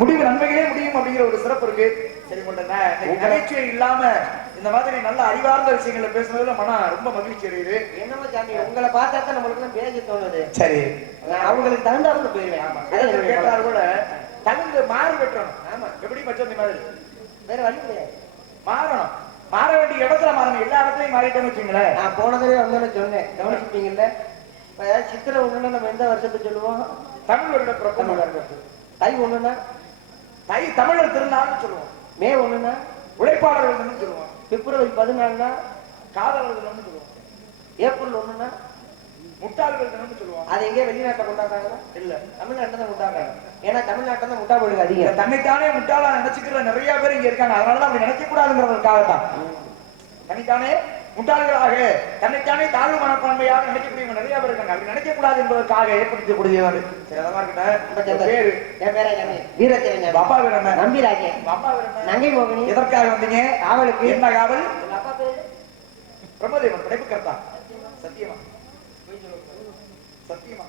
முடிவு நன்மைகளே முடியும் அப்படிங்கிற ஒரு சிறப்பு இருக்கு. சரி நகைச்சுவை இல்லாம இந்த மாதிரி நல்ல அறிவார்ந்த விஷயங்களை பேசுனதுல மனம் ரொம்ப மகிழ்ச்சி அடையுது. என்னமோ சாமி உங்களை பார்த்தா தான் நம்மளுக்கு பேச தோணுது. சரி அவங்களுக்கு தகுந்தாப்புல போயிருவேன். கேட்டாரு கூட தகுந்த மாறி வெட்டணும். ஆமா எப்படி பச்சை மாதிரி வேற வழி கிடையாது. மாறணும். மாற வேண்டிய இடத்துல மாறணும். எல்லா இடத்துலயும் மாறிட்டோம்னு வச்சுங்களேன். நான் போனதே வந்தோன்னு சொன்னேன், கவனிச்சுட்டீங்கல்ல. சித்திரை ஒண்ணுன்னா நம்ம எந்த வருஷத்தை சொல்லுவோம்? தமிழ் வருட பிறப்பு. தை ஒண்ணுன்னா தை தமிழர் திருநாள்னு சொல்லுவோம். மே ஒண்ணுன்னா உழைப்பாளர்கள் தினம் சொல்லுவோம். பிப்ரவரி 14 காதலர்கள் தினம்னு சொல்லுவோம். ஏப்ரல் ஒண்ணுன்னா முட்டாள்கள் தினம்னு சொல்லுவோம். அது எங்கே வெளிநாட்டை கொண்டாடுறாங்களா? இல்ல, தமிழ்நாட்டில் தான் கொண்டாடுறாங்க. ஏன்னா தமிழ்நாட்டில் தான் முட்டா பொழுது அதிகம். தன்னைத்தானே முட்டாளா நினைச்சுக்கிற நிறைய பேர் இங்க இருக்காங்க. அதனாலதான் அப்படி நினைக்க கூடாதுங்கிறதுக்காகத்தான். தன்னைத்தானே முட்டாள்களாக தன்னைத்தானே தாழ்வு மனப்பான்மையாக நினைக்கக்கூடிய நிறைய பேர் இருக்காங்க. அப்படி நினைக்க கூடாது என்பதற்காக ஏற்படுத்தக்கூடியது. பேரு என் பேரா வீரத்தேவன். பாப்பா வீர நம்பிராஜே. பாப்பா வீர நங்கை மோகினி. எதற்காக வந்தீங்க? காவலுக்கு. என்ன காவல்? அப்பா பேரு பிரம்மதேவன் படைப்பு கர்த்தா. சத்தியமா சத்தியமா.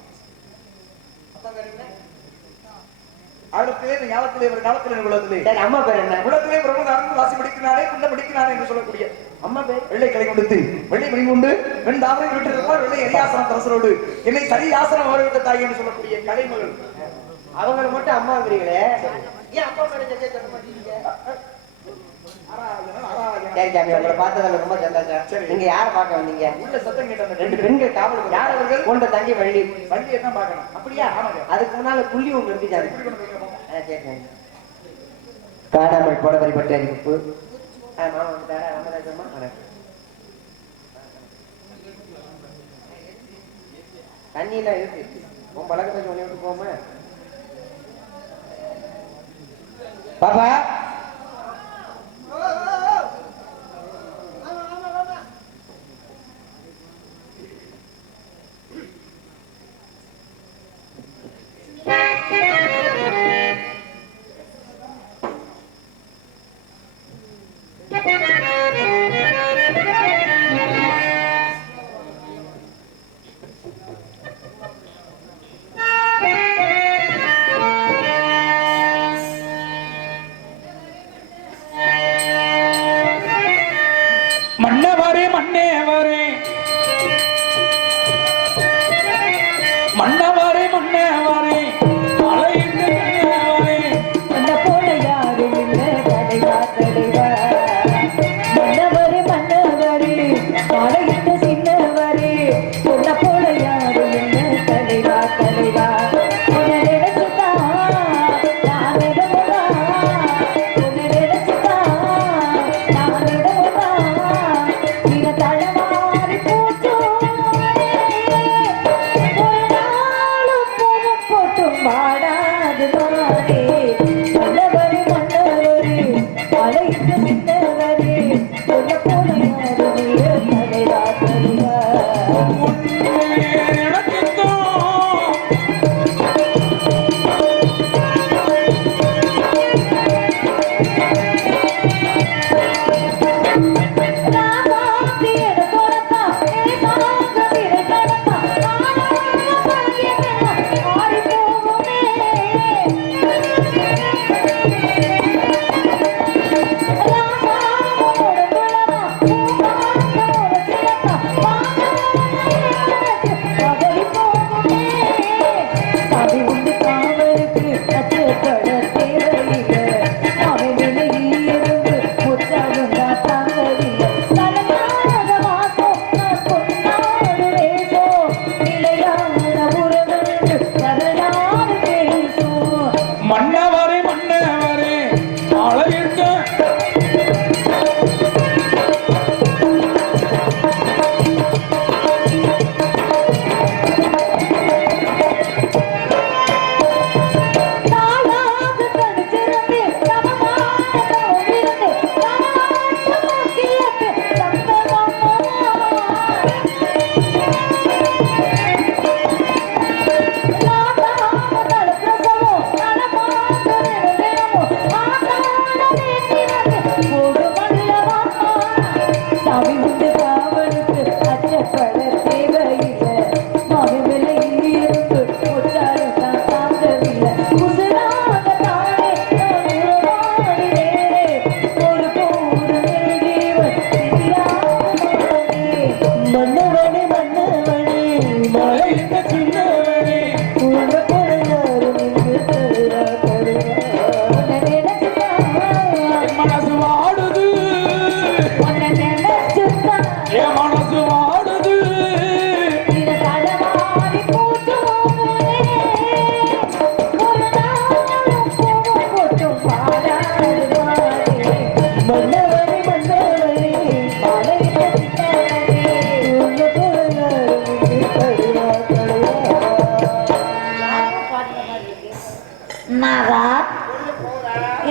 அப்பா பேரு என்ன? அடுத்து ஞாபகத்திலே ஒரு காலத்திலே குலத்திலே அம்மா பேர் என்ன? குலத்திலே பிரம்மதாரன் வாசி படிக்கிறாரே பிள்ளை படிக்கிறாரே என்று சொல்லக்கூடிய அம்மா பேர் வெள்ளை கலை கொடுத்து வெள்ளை மணி கொண்டு வெண் தாமரை விட்டிருப்பார். வெள்ளை எரியாசனம் தரசரோடு என்னை சரி ஆசனம் வரவிட்ட தாய் என்று சொல்லக்கூடிய கலைமகள். அவங்களை மட்டும் அம்மாங்கிறீங்களே, ஏன் அப்பா பேரை சொல்ல மாட்டீங்க? சரி சாமி, உங்களை பார்த்ததுல ரொம்ப சந்தோஷம். நீங்க யாரை பார்க்க வந்தீங்க? உள்ள சத்தம் கேட்ட 2 பெண்கள் காவலுக்கு. யார் அவர்கள்? கொண்ட தங்கி வள்ளி. வள்ளி என்ன பார்க்கணும்? அப்படியா? அதுக்கு முன்னால புள்ளி ஒன்று இருக்கு சாமி. சரி, காணாமல் போனவரை பற்றி அறிவிப்பு. மாமா வந்துட்டாரா? ராமராஜம்மா தண்ணியில இருக்கு. உன் பழக்கத்தை சொல்லி விட்டு போமா பாப்பா. மன்னவரே மன்னவரே மன்னவரே மன்னவரே அலைந்து மன்னவரே அந்த போல யாரும் இல்லை தலைவா தலைவா. மன்னவரே மன்னவரே அலைந்து சின்னவரே உன்னை போல யாரும் இல்லை தலைவா தலைவா. உன்னை நினைச்சுதா நான் இடமுதா, உன்னை நினைச்சுதா நான் இடமுதா. நீங்க தளமாறி போட்டோம் ஒரு நாளும் போட்டும் வாடாது மாறே. மன்னவரே மன்னவரே அழைத்து சின்னவரே உன்னை போல யாரும் இல்லை தலைவா தலைவா. மன்னவரே மன்னவரே அலைந்து பிரசவம்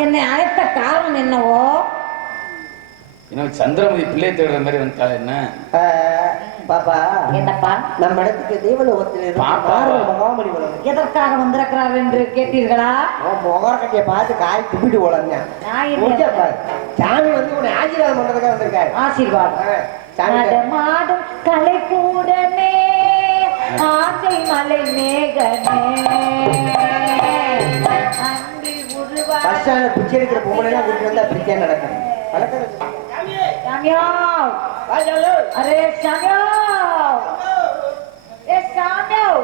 என்னை அழைத்த காரணம் என்னவோ? இன்னும் சந்திரமதி பிள்ளை தேடுற மாதிரி வந்துட்டா என்ன? பாப்பா, என்னப்பா? நம்ம இடத்துக்கு தேவலோகத்தில் மகாமணி வளரும். எதற்காக வந்திருக்கிறார் என்று கேட்டீர்களா? முகரக்கட்டியை பார்த்து காய் துப்பிட்டு போலங்க. சாமி வந்து உன்னை ஆசீர்வாதம் பண்றதுக்காக வந்திருக்காரு. ஆசீர்வாதம். மாடும் கலை கூடனே ஆசை மலை மேகனே அன்பில் உருவா பிச்சை எடுக்கிற பொம்பளை வீட்டுக்கு வந்தா பிச்சை நடக்கும். Samuel! Arey Samuel! Yes Samuel!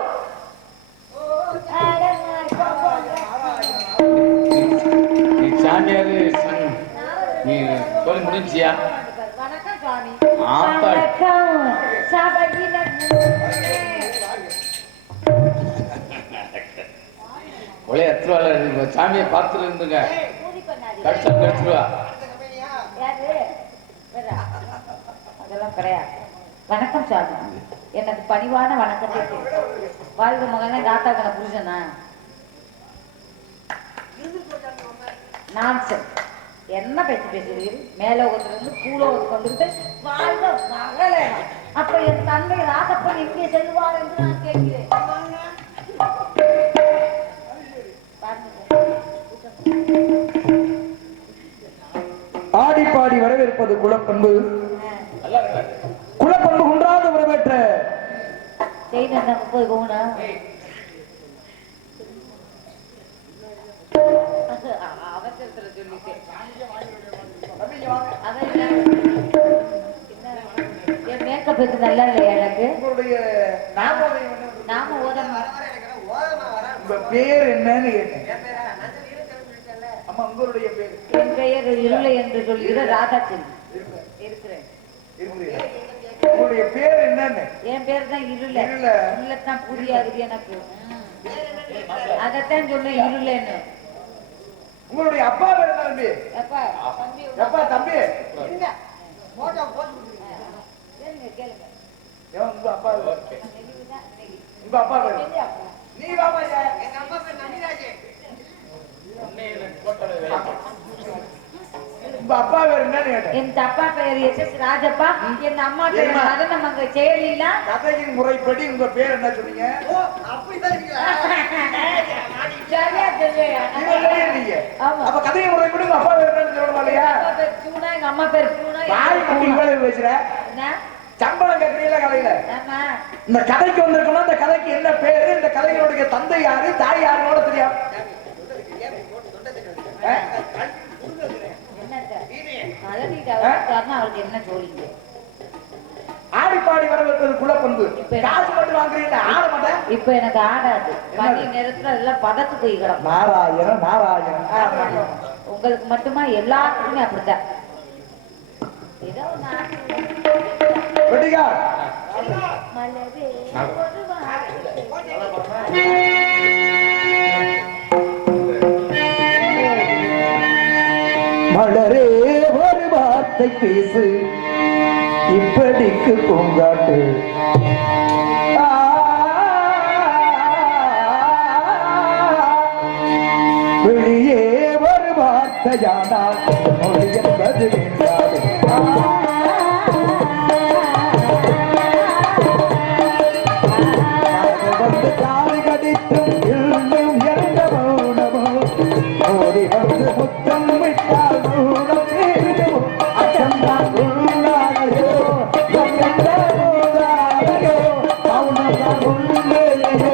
நீ சாமியாரு நீ சொல்லி முடிஞ்சியா? வணக்கம் சுவாமி. ஆத்தா. வணக்கம். சபையில ஒளே எத்துருவா சாமியை பார்த்துட்டு இருந்துங்க. கடிச்சா கடிச்சிருவா. அதெல்லாம் கிடையாது. வணக்கம் சுவாமி. எனக்கு பணிவான வணக்கத்தை வாழ்க மகனே. தாத்தாக்கன புருஷனா நான் என்ன பேச்சு பேசுகிறீர்கள்? மேலோகத்திலிருந்து பூலோகத்துக்கு வந்துட்டு வாழ்க மகளே. அப்ப என் தந்தை ராசப்பன் எங்கே செல்வார் என்று நான் கேட்கிறேன். ஆடி பாடி வரவேற்பது குலப்பண்பு. குலப்பண்பு குன்றாத வரவேற்ற செய்தி 30 கவுனா அவசரத்துல சொல்லிட்டேன். என் மேக்கப் எது நல்லா இல்லையா? எனக்கு உங்களுடைய நாம ஓதமா உங்க பேர் என்னன்னு கேட்டேன். ஆமா, உங்களுடைய பேர்? என் பெயர் இருளை என்று சொல்கிற ராதாச்செல்வி இருக்கிறேன். உங்களுடைய பேர் என்னன்னு? என் பேர் தான் இருளை. இருளத்தான் புரியாது எனக்கு. அதத்தான் சொன்னேன் இருளைன்னு. உங்களுடைய அப்பா பேர் என்ன தம்பி? அப்பா தம்பி கேளுங்க. உங்க அப்பா உங்க அப்பா பேர் நீ வாமா. எங்க அம்மா பேர் நமிராஜ். உங்க அப்பா பேர் என்னன்னு கேட்டேன். என் அப்பா பெயர் எஸ் ராஜப்பா. என் அம்மா பேர் மதனமங்க செயலீலா. கதையின் முறைப்படி உங்க பேர் என்ன சொன்னீங்க? சரியா சொல்லுங்க. அப்ப கதையின் முறைப்படி உங்க அப்பா பேர் என்னன்னு சொல்லணுமா இல்லையா? சூனா, எங்க அம்மா பேர் சூனா. வாய் மூடி இவ்வளவு பேசுற. சம்பளம் கேட்கறீங்களா கதையில? இந்த கதைக்கு வந்திருக்கணும். இந்த கதைக்கு என்ன பேரு, இந்த கதையினுடைய தந்தை யாரு, தாய் யாருன்னு தெரியும். அவருக்கு என்ன சொல்றீங்க? ஆடி பாடி வரவேற்பது குலப்பண்பு. காசு மட்டும் வாங்குறீங்க, ஆட மாட்டேன். இப்ப எனக்கு ஆடாது. மணி நேரத்துல எல்லாம் பதத்து போய் கிடக்கும். நாராயணன் நாராயணன். உங்களுக்கு மட்டுமா? எல்லாத்துக்குமே அப்படித்தான். ஏதோ வெட்டிக்கார் மலரே மலரே ஒரு வார்த்தை பேசு, இப்படிக்கு பூங்காட்டு. வெளியே ஒரு வார்த்தையானால் மொழி என்பது வேண்டாது. வந்து கால் கடித்தும் இன்னும் எந்த மௌனமோ ஓடி வந்து முத்தம் விட்டால் மௌனம் தீருமோ. அச்சம்தான் உள்ளாதையோ போதாதையோ மௌனம்தான் உள்ளேயோ.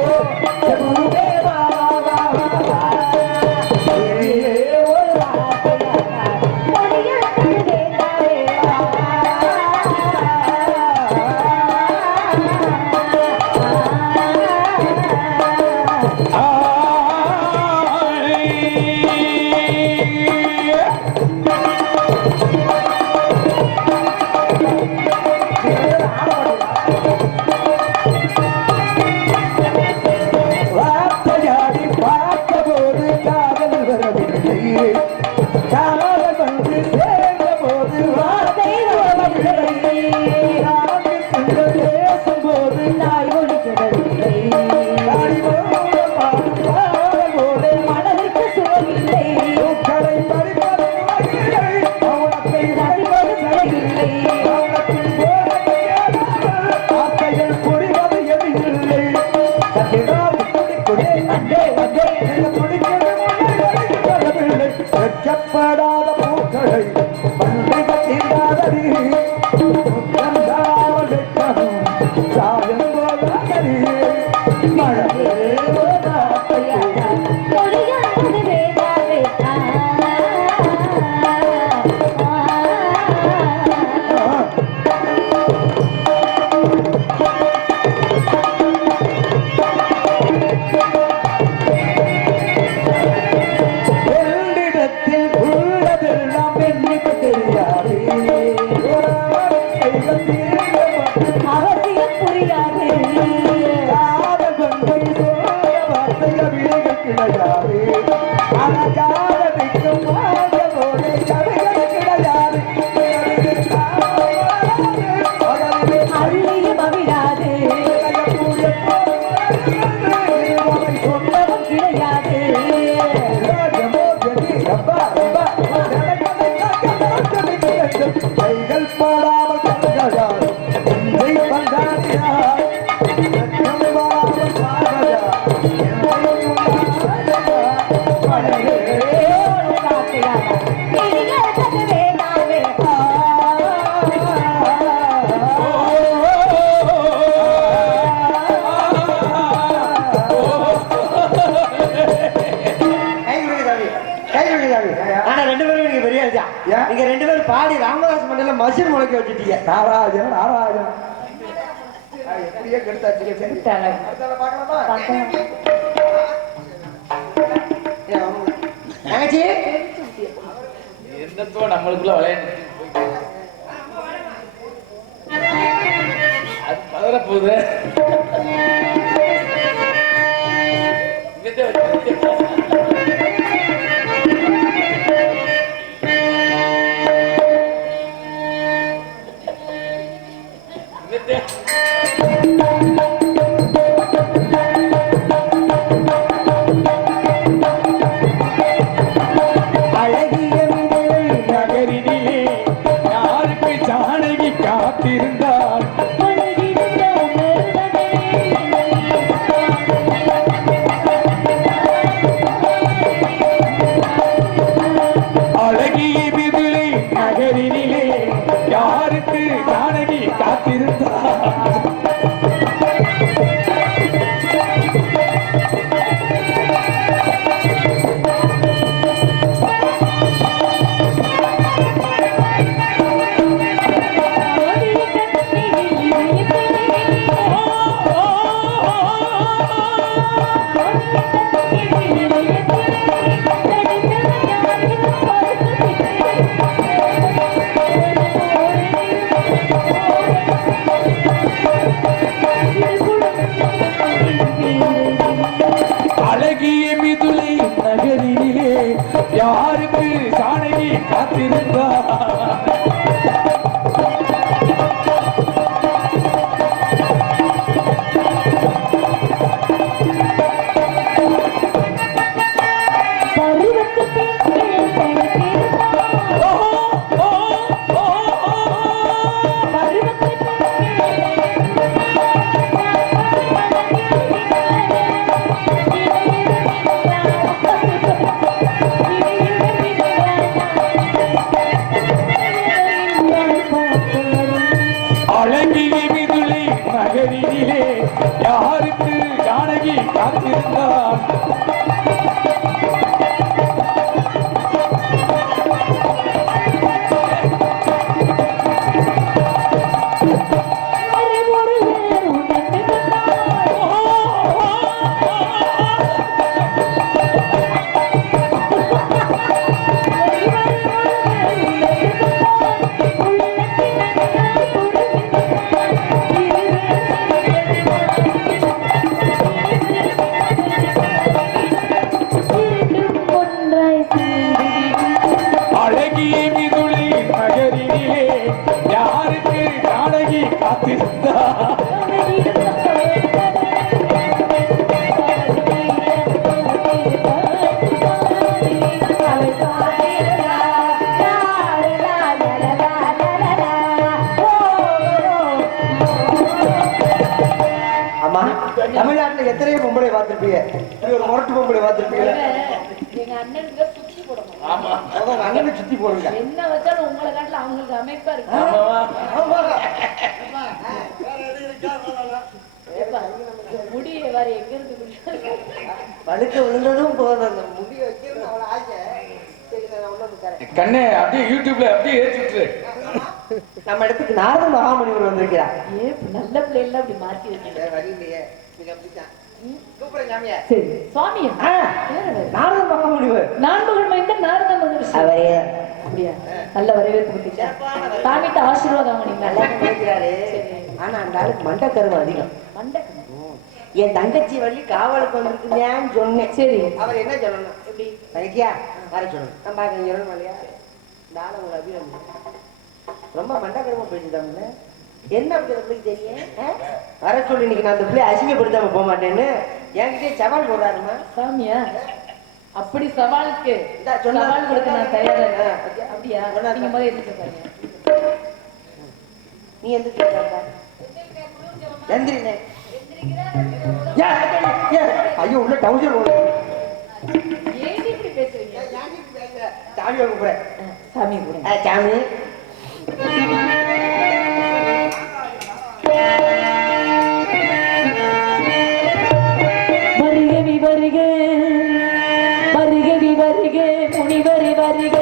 படாத பூக்களை பன்றி பற்றிடாதடி சாயம் போதாதடி மழை நீங்க ரெண்டு பேரும் பாடி ராமதாஸ் மண்டல மசின் முளைக்க வச்சுட்டீங்க. நாராஜன் நாராஜன் எப்படியே கெடுத்தாச்சு. தங்கச்சி என்னத்தோ நம்மளுக்குள்ள விளையாண்டு அது பதற போகுது. யாருக்கு ஜானகி காத்திருந்தா யாருக்கு ஜானகி காத்திருந்தார் தமிழ்நாட்டுல எத்தனையோ பொம்பளை பார்த்திருப்பீங்க, ஒரு முரட்டு பொம்பளை பார்த்திருப்பீங்க. எங்க அண்ணனுக்கு சுத்தி போடணும். ஆமா உங்க அண்ணனை சுத்தி போடுங்க. என்ன வச்சாலும் உங்களை காட்டுல அவங்களுக்கு அமைப்பா இருக்கு. முடி வேற எங்க இருக்கு படுக்க விழுந்ததும் போதும். அந்த முடி வைக்கிறது அவ்வளவு ஆசை. சரி, நான் உள்ள உட்காரேன். கண்ணே அப்படியே யூடியூப்ல அப்படியே ஏற்றிட்டு நம்ம இடத்துக்கு நாரத மகாமுனிவர் வந்திருக்கிறார். நல்ல பிள்ளைல அப்படி மாத்தி வச்சுட்டு வழி இல்லையே, நீங்க அப்படித்தான் கூப்பிடுறேன் சாமியா. சரி சுவாமியா நாரத மகாமுனிவர் நான்மகன் மைந்த நாரத மகரிஷி அவரே அப்படியா? நல்ல வரவேற்பு கொடுத்தீங்க. சாமிட்ட ஆசீர்வாதம் வாங்கினீங்க. நல்லா நினைக்கிறாரு. ஆனா அந்த ஆளுக்கு மண்டக்கருவு அதிகம். மண்டக்கு என் தங்கச்சி வள்ளி காவலுக்கு வந்திருக்குங்கன்னு சொன்னேன். சரி அவர் என்ன சொல்லணும்? எப்படி தங்கச்சியா வர சொல்லணும். நம்ம பாக்க சொல்லணும் இல்லையா? இந்த ஆளை உங்களை அபிநந்தம் ரொம்ப மண்டக்கருமா பேசிட்டாங்க. என்ன அப்படி அந்த பிள்ளைக்கு தெரியும்? வர சொல்லி இன்னைக்கு நான் அந்த பிள்ளைய அசிங்கப்படுத்தாம போக மாட்டேன்னு என்கிட்ட சவால் போடுறாருமா. சாமியா அப்படி சவாலுக்கு சவால் கொடுக்க நான் தயாரா இருக்கேன். அப்படியா? நீங்க முதல்ல எதிர்த்து பாருங்க. நீ எந்த எந்திரினே ஐயோ உள்ள டவுசர் ஏன் இப்படி பேசுறீங்க? சாமி கூட சாமி கூட சாமி வருகவி வருக வருகவி வருக முனிவரி வருக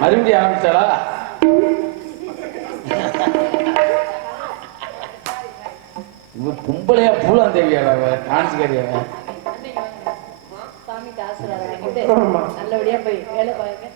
மறுபடியும் ஆரம்பிச்சாளா? கும்பலையா பூலாம் தேவியாள டான்ஸ்காரியாவ சாமி ஆசீர்வாதம் வாங்கிட்டு நல்லபடியா போய் வேலை பாருங்க.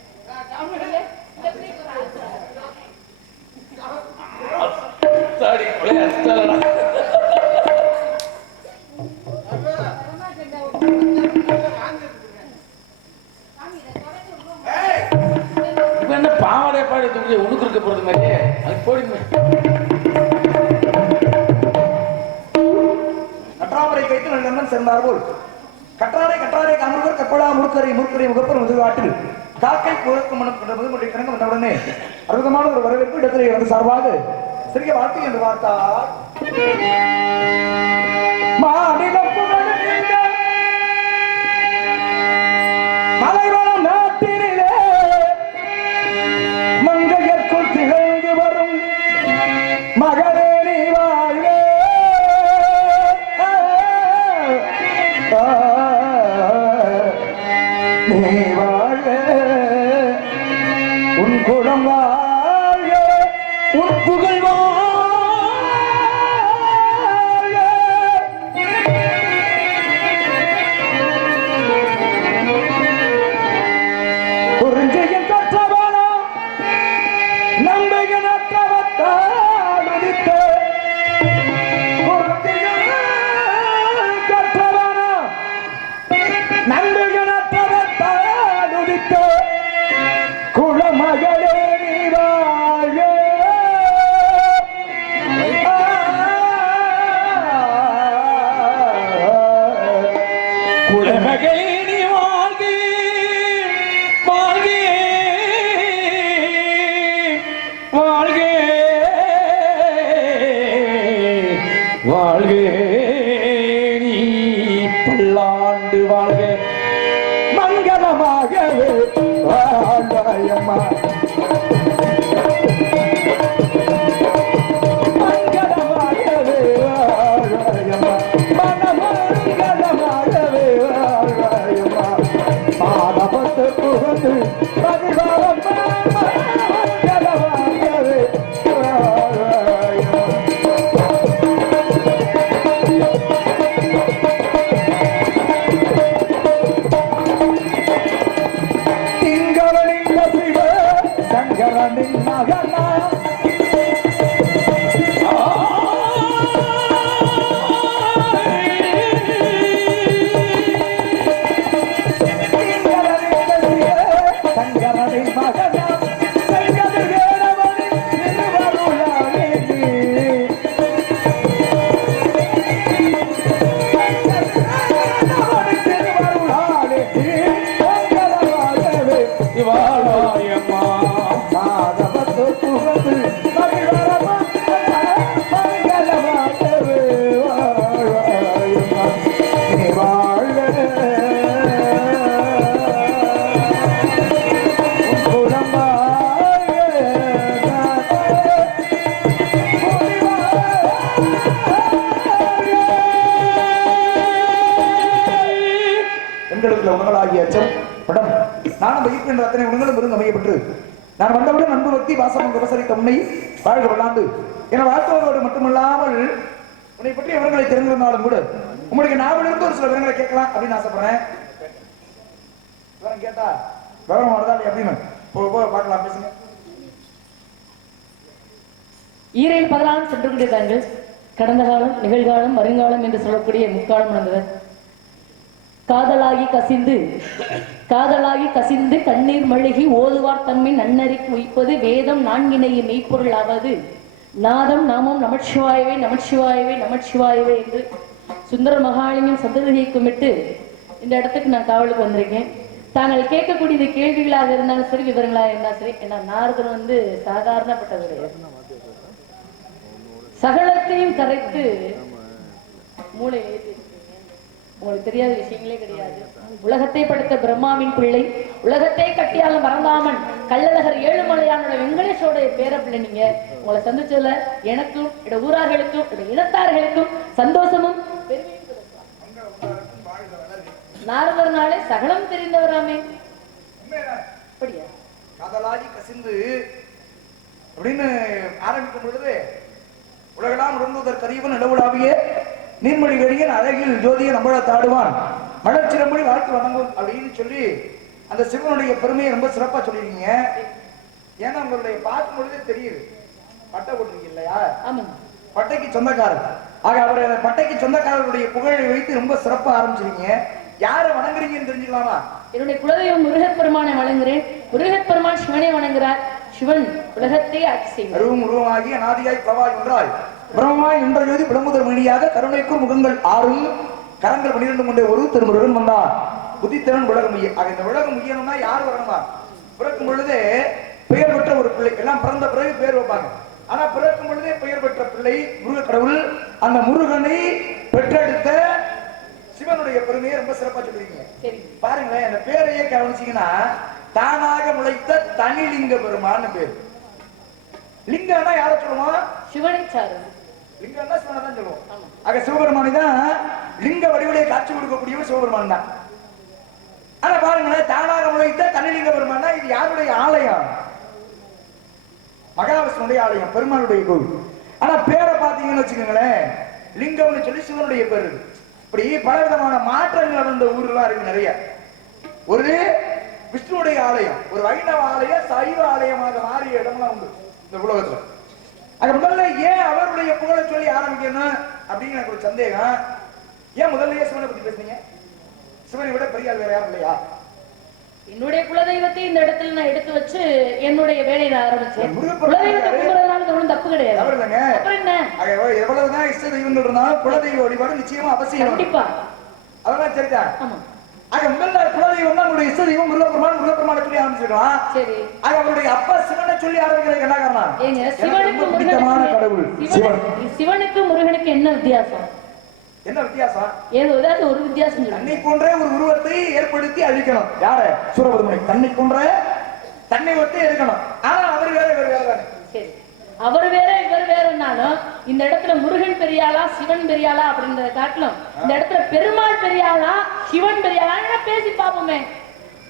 இப்ப என்ன பாவாடைய பாடி தூக்கி உனக்கு இருக்க போறது மாதிரி அது போடுங்க. கற்றாமரை கைத்து நல்லெண்ணம் சேர்ந்தார் போல் கற்றாரை கற்றாரை காமருவர் கப்பலா முழுக்கரை முறுக்கரை முகப்பர் முதுகாட்டில் காக்கை குழக்கு மனம் கொண்ட முதுமுறை கிணங்க வந்தவுடனே அற்புதமான ஒரு வரவேற்பு இடத்திலே வந்து சார்பாக சிறிய வார்த்தை என்று பார்த்தார். மாநிலம் புகழ்ந்த மலைவளம் நாட்டினிலே மங்கையற்குள் திகழ்ந்து வரும் மகளே நீ வாழ்க. நீ வாழ்க, உன் குலம் வாழ்க, உன் புகழ் வாழ்க. குறிஞ்சையின் கற்றவனா நம்பிக்கை நற்றவத்தால் உதித்த கற்றவனா நம்பிக்கை நற்றவத்தால் உதித்த குலமகளே நீ வாழ்க. குலமகளே நீ வாழ்க. வாழ்க நீ பல்லாண்டு வாழ்க மங்களமாகவே வாழ்வாயம்மா மங்களமாகவே வாழ்வாயம்மா மனமங்கலமாகவே வாழ்வாயம்மா மாதவத்து புகழ்ந்து பதிவாரம்மா மங்களமாகவே வாழ்வாயம்மா திங்களின் சிவ சங்கரனின் மகனா சங்கரனின் மகனா சங்கரன் வேடவனின் திருவருளாலே வாழாயம்மா மாதவத்து புகழ்ந்து மகிழ்வரமா மங்களமாகவே வாழ்வாயம்மா நீ வாழ பெண்களுக்குள்ள உணங்களாகிய அச்சம் படம் நானும் வகிக்கின்ற அத்தனை உணங்களும் இருந்து அமையப்பட்டு நான் வந்தவுடன் அன்பு பக்தி வாசகம் உபசரித்த உன்னை வாழ்க வல்லாண்டு என வாழ்த்துவதோடு மட்டுமல்லாமல் உன்னை பற்றி விவரங்களை தெரிந்திருந்தாலும் கூட உங்களுடைய நாவலிருந்து ஒரு சில விவரங்களை கேட்கலாம் அப்படின்னு ஆசைப்படுறேன். விவரம் கேட்டா விவரம் வருதா இல்லையா அப்படின்னு பார்க்கலாம், பேசுங்க. ஈரேல் 14 சென்று கொண்டிருந்தார்கள். கடந்த காலம், நிகழ்காலம், வருங்காலம் என்று சொல்லக்கூடிய முக்காலம் நடந்தவர். காதலாகி கசிந்து கண்ணீர் மழுகி ஓதுவார் தம்மை நன்னறிக்கு உய்ப்பது வேதம் நான்கினையும் மெய்ப்பொருள் ஆவது நாதம் நாமம் நமச்சிவாயவே நமச்சிவாயவே நமச்சிவாயவே என்று சுந்தர மகாலிங்கம் சந்ததியை கும்பிட்டு இந்த இடத்துக்கு நான் காவலுக்கு வந்திருக்கேன். தாங்கள் கேட்கக்கூடிய கேள்விகளாக இருந்தாலும் சரி, விவரங்களாக இருந்தாலும் சரி, ஏன்னா நாரதன் வந்து சாதாரணப்பட்டவர். சகலத்தையும் கரைத்து மூளை ஏற்றி உங்களுக்கு தெரியாத விஷயங்களே கிடையாது. உலகத்தை படைத்த பிரம்மாவின் பிள்ளை, உலகத்தை கட்டியாலும் மறந்தாமன் கள்ளழகர் ஏழுமலையானோட வெங்கடேஷோட பேர பிள்ளை. நீங்க உங்களை சந்திச்சதுல எனக்கும் என்னோட ஊரார்களுக்கும் என்னோட இனத்தார்களுக்கும் சந்தோஷமும் பெருமையும். நாரதர்னாலே சகலம் தெரிந்தவராமே. அப்படியா? காதலாகி கசிந்து அப்படின்னு ஆரம்பிக்கும் பொழுது உலகெல்லாம் உணர்ந்துவதற்கு அறிவன் நிலவுலாவிய நீர்மொழி வெளியன் அழகில் ஜோதிய நம்மள தாடுவான் மலர்ச்சிரம்படி வாழ்த்து வணங்கும் அப்படின்னு சொல்லி அந்த சிவனுடைய பெருமையை ரொம்ப சிறப்பா சொல்லிருக்கீங்க. ஏன்னா உங்களுடைய பார்க்கும் பொழுதே தெரியுது, பட்டை போட்டிருக்கீங்க இல்லையா? பட்டைக்கு சொந்தக்காரர். ஆக அவர் பட்டைக்கு சொந்தக்காரருடைய புகழை வைத்து ரொம்ப சிறப்பா ஆரம்பிச்சிருக்கீங்க. யாரை வணங்குறீங்கன்னு தெரிஞ்சுக்கலாமா? என்னுடைய குலதெய்வம் முருகப்பெருமானை வணங்குறேன். முருகப்பெருமான் சிவனை வணங்குறார். சிவன் உலகத்தை ஆட்சி செய்வார். அருவும் உருவமாகி அநாதியாய் பிரவாய் ஒன்றாய் பிரமாய் என்ற ஜோதி விளம்புதர் மணியாக கருணைக்கும் முகங்கள் 6 கரங்கள் 12 கொண்ட ஒரு திருமுருகன் வந்தார். புத்தித்திறன் உலகம் முய்ய. ஆக இந்த உலகம் முய்யணும்னா யார் வரணுமா? பிறக்கும் பொழுதே பெயர் பெற்ற ஒரு பிள்ளை. எல்லாம் பிறந்த பிறகு பெயர் வைப்பாங்க. ஆனா பிறக்கும் பொழுதே பெயர் பெற்ற பிள்ளை முருக கடவுள். அந்த முருகனை பெற்றெடுத்த சிவனுடைய பெருமையை ரொம்ப சிறப்பா சொல்றீங்க. பாருங்களேன், அந்த பேரையே கவனிச்சீங்கன்னா தானாக முளைத்த தனிலிங்க பெருமான்னு பேரு. லிங்கம்னா யார சொல்லுவோம்? சிவனை சாரும். லிங்கம்னா சிவனை தான் சொல்லுவோம். ஆக சிவபெருமானி தான் லிங்க வடிவிலே காட்சி கொடுக்கக்கூடியவர் சிவபெருமான் தான். ஆனா பாருங்களேன், தானாக முளைத்த தனிலிங்க பெருமானா இது யாருடைய ஆலயம்? மகாவிஷ்ணுடைய ஆலயம், பெருமானுடைய கோவில். ஆனா பேரை பாத்தீங்கன்னு வச்சுக்கோங்களேன், லிங்கம்னு சொல்லி சிவனுடைய பேரு. இப்படி பலவிதமான மாற்றங்கள் அந்த ஊர்லாம் இருக்கு நிறைய. ஒரு விஷ்ணுடைய ஆலயம், ஒரு வைணவ ஆலயம், சைவ ஆலயமாக மாறிய இடம்லாம் உண்டு இந்த உலகத்துல. அது முதல்ல ஏன் அவருடைய புகழை சொல்லி ஆரம்பிக்கணும் அப்படின்னு எனக்கு ஒரு சந்தேகம். ஏன் முதல்லயே சிவனை பத்தி பேசுறீங்க? சிவனை விட பெரிய ஆள் வேற யாரும் இல்லையா? என்னுடைய குலதெய்வத்தை இந்த இடத்துல நான் எடுத்து வச்சு என்னுடைய வேலையை நான் ஆரம்பிச்சேன். குலதெய்வத்தை கும்பிடுறதுனால ஒன்றும் தப்பு கிடையாது. எவ்வளவுதான் இஷ்ட தெய்வங்கள் இருந்தாலும் குலதெய்வ வழிபாடு நிச்சயமா அவசியம். கண்டிப்பா அதெல்லாம் சரிதான். ஆக முதல்ல குலதெய்வம் தான் நம்முடைய இஷ்ட தெய்வம் முருகப்பெருமானை சொல்லி ஆரம்பிச்சிருக்கலாம். சரி ஆக அவருடைய அப்பா சிவனை சொல்லி ஆரம்பிக்கிறதுக்கு என்ன காரணம்? ஏங்க எனக்கு ரொம்ப பிடித்தமான கடவுள் சிவன். சிவனுக்கும் முருகனுக்கு என்ன வித்தியாசம்? என்ன வித்தியாசம்? ஏதாவது ஒரு வித்தியாசம் சொல்லுங்க. தன்னை போன்ற ஒரு உருவத்தை ஏற்படுத்தி அழிக்கணும். யார? சூரபதுமனை. தன்னை போன்ற தன்னை ஒத்து இருக்கணும். ஆனா அவர் வேற இவர் வேற தானே. சரி அவர் வேற இவர் வேறனாலும் இந்த இடத்துல முருகன் பெரியாளா சிவன் பெரியாளா அப்படின்றத காட்டிலும் இந்த இடத்துல பெருமாள் பெரியாளா சிவன் பெரியாளா பேசி பாப்போமே.